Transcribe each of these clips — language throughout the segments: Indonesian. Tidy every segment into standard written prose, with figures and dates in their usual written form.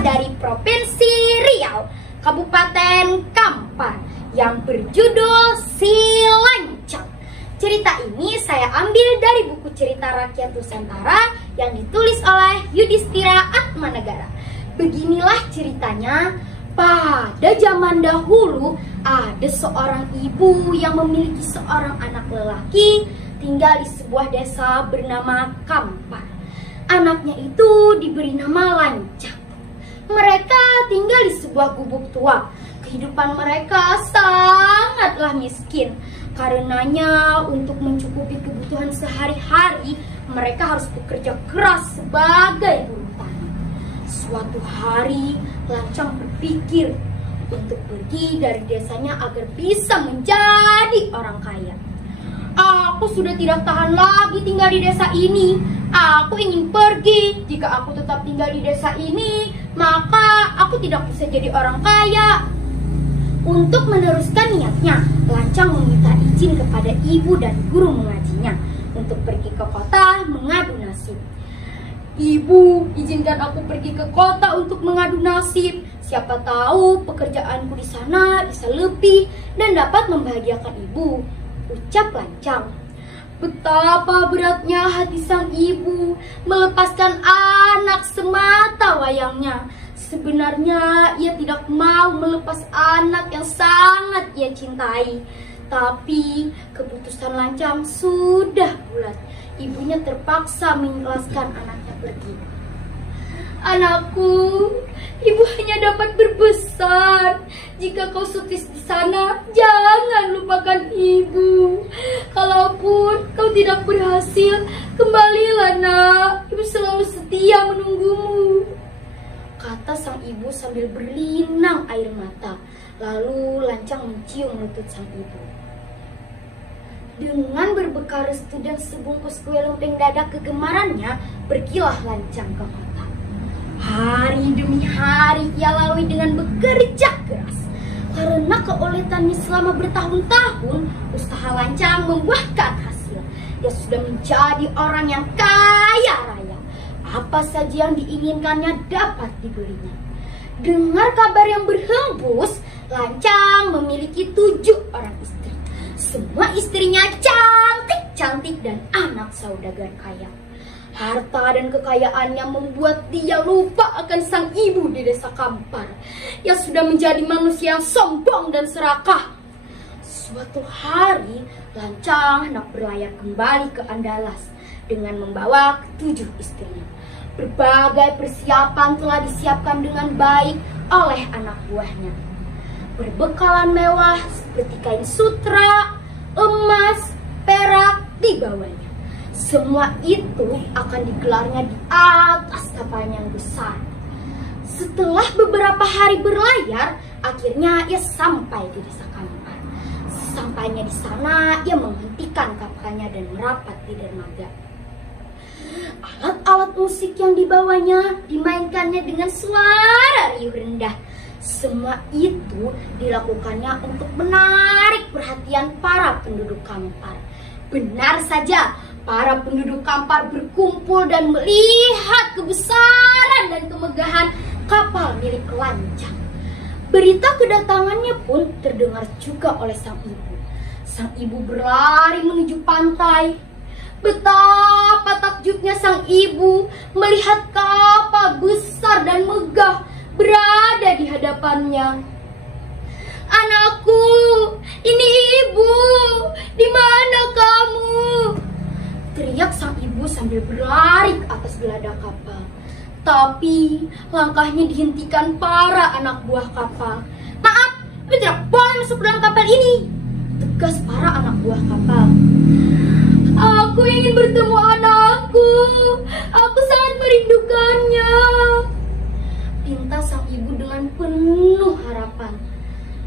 dari Provinsi Riau, Kabupaten Kampar, yang berjudul Si Lancang. Cerita ini saya ambil dari buku cerita rakyat Nusantara yang ditulis oleh Yudhistira Atmanegara. Beginilah ceritanya. Pada zaman dahulu ada seorang ibu yang memiliki seorang anak lelaki tinggal di sebuah desa bernama Kampar. Anaknya itu diberi nama Lancang. Mereka tinggal di sebuah gubuk tua. Kehidupan mereka sangatlah miskin. Karenanya untuk mencukupi kebutuhan sehari-hari mereka harus bekerja keras sebagai buruh tani. Suatu hari Lancang berpikir untuk pergi dari desanya agar bisa menjadi orang kaya. Aku sudah tidak tahan lagi tinggal di desa ini. Aku ingin pergi. Jika aku tetap tinggal di desa ini, maka aku tidak bisa jadi orang kaya. Untuk meneruskan niatnya, Lancang meminta izin kepada ibu dan guru mengajinya untuk pergi ke kota mengadu nasib. Ibu, izinkan aku pergi ke kota untuk mengadu nasib. Siapa tahu pekerjaanku di sana bisa lebih dan dapat membahagiakan ibu, ucap Lancang. Betapa beratnya hati sang ibu melepaskan anak semata wayangnya. Sebenarnya ia tidak mau melepas anak yang sangat ia cintai. Tapi keputusan Lancang sudah bulat. Ibunya terpaksa mengikhlaskan anaknya pergi. Anakku, ibu hanya dapat berpesan. Jika kau sukses di sana, jangan lupakan ibu. Kalaupun kau tidak berhasil, kembalilah nak. Ibu selalu setia menunggumu, kata sang ibu sambil berlinang air mata. Lalu Lancang mencium lutut sang ibu. Dengan berbekal restu dan sebungkus kue lumping dadak kegemarannya, pergilah Lancang ke kota. Hari demi hari ia lalui dengan bekerja keras. Karena keuletannya selama bertahun-tahun, usaha Lancang membuahkan hasil. Dia sudah menjadi orang yang kaya raya. Apa saja yang diinginkannya dapat dibelinya. Dengar kabar yang berhembus, Lancang memiliki 7 orang istri. Semua istrinya cantik-cantik dan anak saudagar kaya. Harta dan kekayaannya membuat dia lupa akan sang ibu di desa Kampar yang sudah menjadi manusia yang sombong dan serakah. Suatu hari, Lancang hendak berlayar kembali ke Andalas dengan membawa ke-7 istrinya. Berbagai persiapan telah disiapkan dengan baik oleh anak buahnya. Berbekalan mewah seperti kain sutra, emas, perak dibawanya. Semua itu akan digelarnya di atas kapalnya yang besar. Setelah beberapa hari berlayar, akhirnya ia sampai di desa Kampar. Sampainya di sana, ia menghentikan kapalnya dan merapat di dermaga. Alat-alat musik yang dibawanya dimainkannya dengan suara riuh rendah. Semua itu dilakukannya untuk menarik perhatian para penduduk Kampar. Benar saja, para penduduk Kampar berkumpul dan melihat kebesaran dan kemegahan kapal milik Lancang. Berita kedatangannya pun terdengar juga oleh sang ibu. Sang ibu berlari menuju pantai. Betapa takjubnya sang ibu melihat kapal besar dan megah berada di hadapannya. Anakku, ini ibu, di mana kamu? Teriak sang ibu sambil berlari ke atas geladak kapal. Tapi langkahnya dihentikan para anak buah kapal. Maaf, kau tidak boleh masuk dalam kapal ini, tegas para anak buah kapal. Aku ingin bertemu anakku. Aku sangat merindukannya, pinta sang ibu dengan penuh harapan.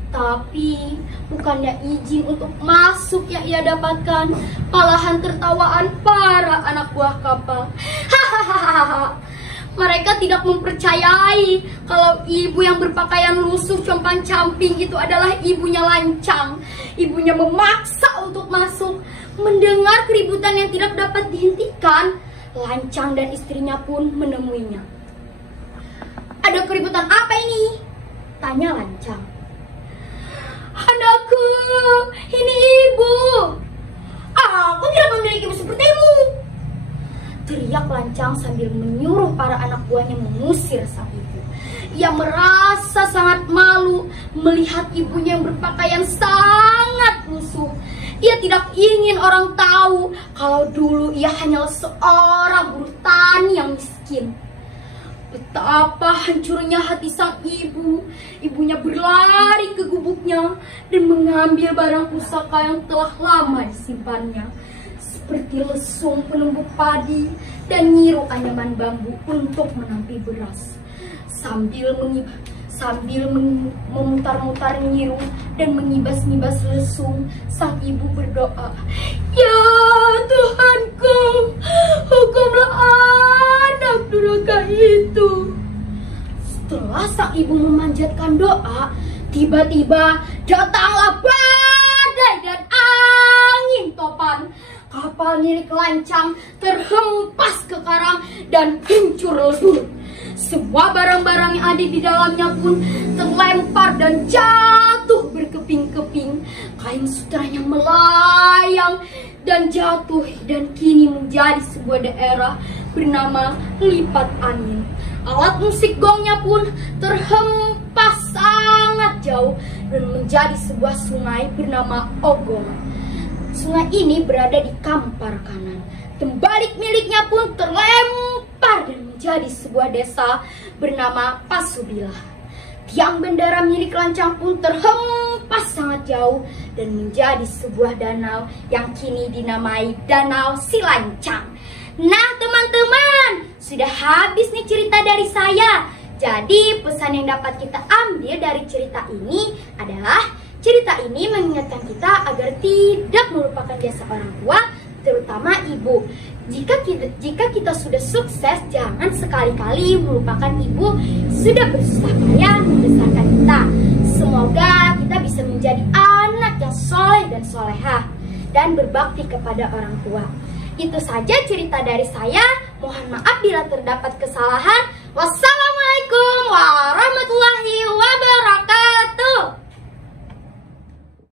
Tapi bukannya izin untuk masuk yang ia dapatkan, malahan tertawaan para anak buah kapal. Hahaha. Mereka tidak mempercayai kalau ibu yang berpakaian lusuh compang-camping itu adalah ibunya Lancang. Ibunya memaksa untuk masuk. Mendengar keributan yang tidak dapat dihentikan, Lancang dan istrinya pun menemuinya. Ada ada keributan apa ini? Tanya Lancang. Anakku, ini ibu. Aku tidak memiliki ibu sepertimu. Teriak Lancang sambil menyuruh para anak buahnya mengusir sang ibu. Ia merasa sangat malu melihat ibunya yang berpakaian sangat lusuh. Ia tidak ingin orang tahu kalau dulu ia hanyalah seorang buruh tani yang miskin. Betapa hancurnya hati sang ibu. Ibunya berlari ke gubuknya dan mengambil barang pusaka yang telah lama disimpannya, seperti lesung penumbuk padi dan nyiru anyaman bambu untuk menampi beras. Sambil memutar-mutar nyiru dan mengibas-ngibas lesung, sang ibu berdoa, "Ya Tuhanku, hukumlah anak durhaka itu." Setelah sang ibu memanjatkan doa, tiba-tiba datanglah badai dan angin topan. Kapal milik Lancang terhempas ke karang dan hancur lebur. Semua barang-barang yang ada di dalamnya pun terlempar dan jatuh berkeping-keping. Kain sutranya melayang dan jatuh dan kini menjadi sebuah daerah bernama Lipat Angin. Alat musik gongnya pun terhempas sangat jauh dan menjadi sebuah sungai bernama Ogong. Sungai ini berada di Kampar kanan. Tembalik miliknya pun terlempar dan menjadi sebuah desa bernama Pasubilah. Tiang bendera milik Lancang pun terhempas sangat jauh dan menjadi sebuah danau yang kini dinamai Danau Silancang. Nah teman-teman, sudah habis nih cerita dari saya. Jadi pesan yang dapat kita ambil dari cerita ini adalah cerita ini mengingatkan kita agar tidak melupakan jasa orang tua, terutama ibu. Jika kita sudah sukses, jangan sekali-kali melupakan ibu sudah bersusah payah membesarkan kita. Semoga kita bisa menjadi anak yang soleh dan solehah dan berbakti kepada orang tua. Itu saja cerita dari saya. Mohon maaf bila terdapat kesalahan. Wassalamualaikum warahmatullahi wabarakatuh.